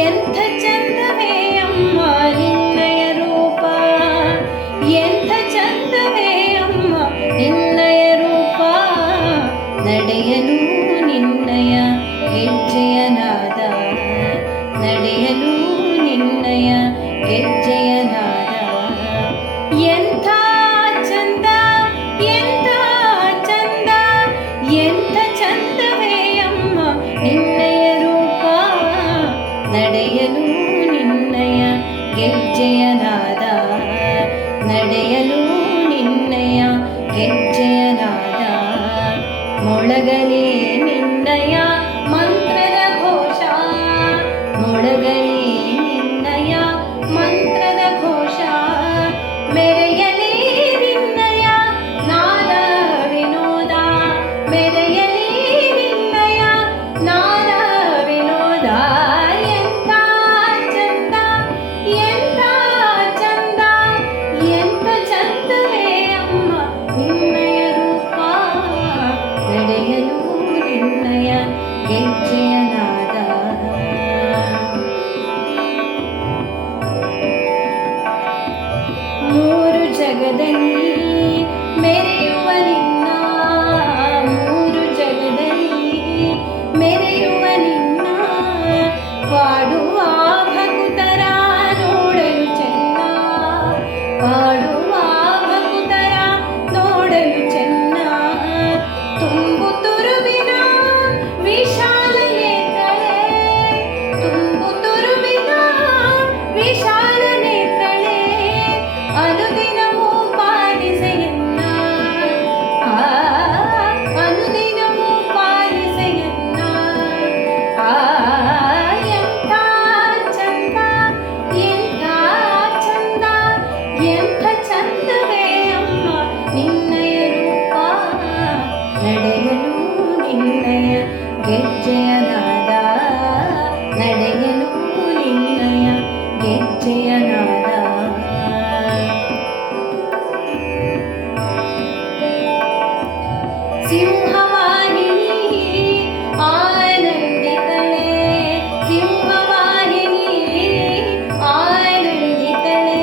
ಎಂಥ ಚಂದವೇ ಅಮ್ಮ ನಿನ್ನಯ ರೂಪ, ಎಂಥ ಚಂದವೇ ಅಮ್ಮ ನಿನ್ನಯ ರೂಪ, ನಡೆಯಲು ನಿನ್ನಯ ಹೆಜ್ಜೆಯ ನಾದ, ನಡೆಯಲು ನಿನ್ನಯ ಹೆಜ್ಜೆಯ ನಾದ. ಎಂಥ ಚಂದ ಎಂಥ ಚಂದ ಎಂಥ ಚಂದವೇ ಅಮ್ಮ ನಿನ್ನಯ ರೂಪ, ನಡೆಯಲು ನಿನ್ನಯ ಹೆಜ್ಜೆಯ ನಾದ, ನಡೆಯಲು ನಿನ್ನಯ ಹೆಜ್ಜೆಯ ನಾದ. ಮೊಳಗಲೇ ನಿನ್ನಯ ಮಂತ್ರದ ಘೋಷ, ಮೊಳಗಲೇ ನಿನ್ನಯ ಮಂತ್ರದ ಘೋಷ, ಮೆರೆಯಲೇ ನಿನ್ನಯ ನಾದ ವಿನೋದ, ಮೆರೆಯಲೇ ನಿನ್ನಯ ನಾದ ವಿನೋದ. ಎಂಥ ಚಂದ ಎಂಥ ಚಂದ ಎಂಥ ಚಂದವೇ ಅಮ್ಮ ನಿನ್ನಯ ರೂಪ, ನಡೆಯಲು ನಿನ್ನಯ ಹೆಜ್ಜೆಯ ನಾದ. ಮೂರು ಜಗದಲ್ಲಿ ಮೆರೆಯುವ ನಿನ್ನ, ಮೂರು ಜಗದಲ್ಲಿ ಮೆರೆಯುವ ನಿನ್ನ, ಪಾಡುವ ಭಕ್ತರ ನೋಡಲು ಚೆನ್ನ, ಪಾಡುವ ಭಕ್ತರ ನೋಡಲು ಚೆನ್ನ. ತುಂಬು ತುರುವಿನ ವಿಶಾಲ ನೇತ್ರಳೆ, ತುಂಬು ತುರುವಿನ ವಿಶಾಲ ನೇತ್ರಳೆ, ಅನುದಿನವೂ ಪಾಲಿಸೆಯನ್ನ, ಅನುದಿನವೂ ಪಾಲಿಸೆಯನ್ನ. ಎಂಥ ಚಂದ ಎಂಥ ಚಂದ ಎಂಥ ಚಂದವೇ ಅಮ್ಮ ನಿನ್ನಯ ರೂಪ, ನಡೆಯಲು ನಿನ್ನಯ ಹೆಜ್ಜೆಯ ನಾದ, ನಡೆಯಲು ನಿನ್ನಯ ಹೆಜ್ಜೆಯ ನಾದ. ಸಿಂಹವಾಹಿನಿ ಆನಂದಿತಳೆ, ಸಿಂಹವಾಹಿನಿ ಆನಂದಿತಳೆ,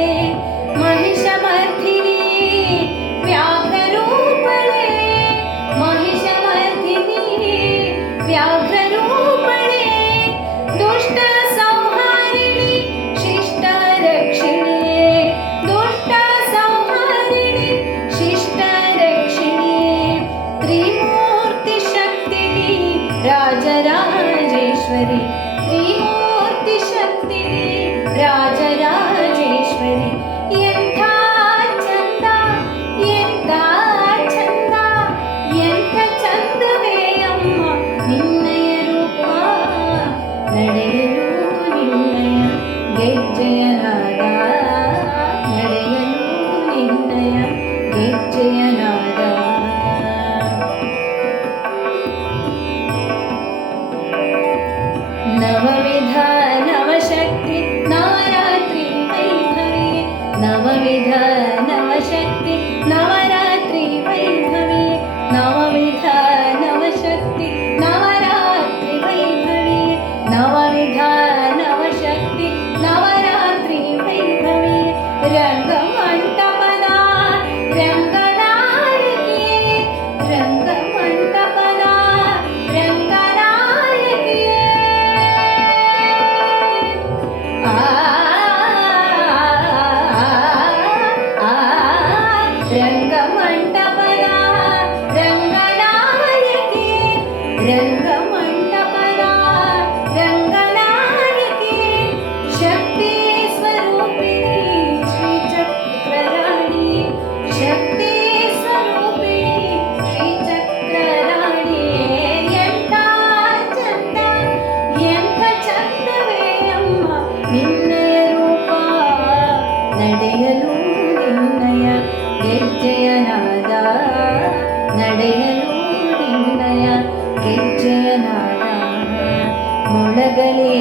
ಮಹಿಷಮರ್ಧಿನಿ ವ್ಯಾಘ್ರರೂಪಳೆ, ಮಹಿಷಮರ್ಧಿನಿ ವ್ಯಾಘ್ರರೂಪಳೆ, ದುಷ್ಟ ಸಂಹಾರಿಣಿ ಶಿಷ್ಟ ರಕ್ಷಿಣಿ, ದುಷ್ಟ ಸಂಹಾರಿಣಿ ಶಿಷ್ಟ ರಕ್ಷಿಣಿ. ತ್ರಿಮೂರ್ತಿ ಶಕ್ತಿನಿ ರಾಜರಾಜೇಶ್ವರಿ, ತ್ರಿಮೂರ್ತಿ ಶಕ್ತಿನಿ ರಾಜರಾಜೇಶ್ವರಿ. ಎಂಥ ಚಂದ ಎಂಥ ಚಂದ ಎಂಥ ಚಂದವೇ ಅಮ್ಮ ನಿನ್ನಯ ರೂಪ, ನಡೆಯಲು ನಿನ್ನಯ ಹೆಜ್ಜೆಯ ನಾದ, ನಡೆಯಲು ನಿನ್ನಯ ಹೆಜ್ಜೆಯ ನಾದ. ನವವಿಧ ನವಶಕ್ತಿ ನವರಾತ್ರಿ ವೈಭವಿಯೇ, ನವವಿಧ ನವಶಕ್ತಿ ನವರಾತ್ರಿ ವೈಭವಿಯೇ, ನವವಿಧ ನವಶಕ್ತಿ ನವರಾತ್ರಿ ವೈಭವಿಯೇ, ನವವಿಧ ನವಶಕ್ತಿ ನವರಾತ್ರಿ ವೈಭವಿಯೇ. ರಂಗಮಂಟಪದ ರಂಗನಾಯಕಿಯೇ, ರಂಗಮಂಟಪದ ರಂಗನಾಯಕಿಯೇ, ಆಗಲಿ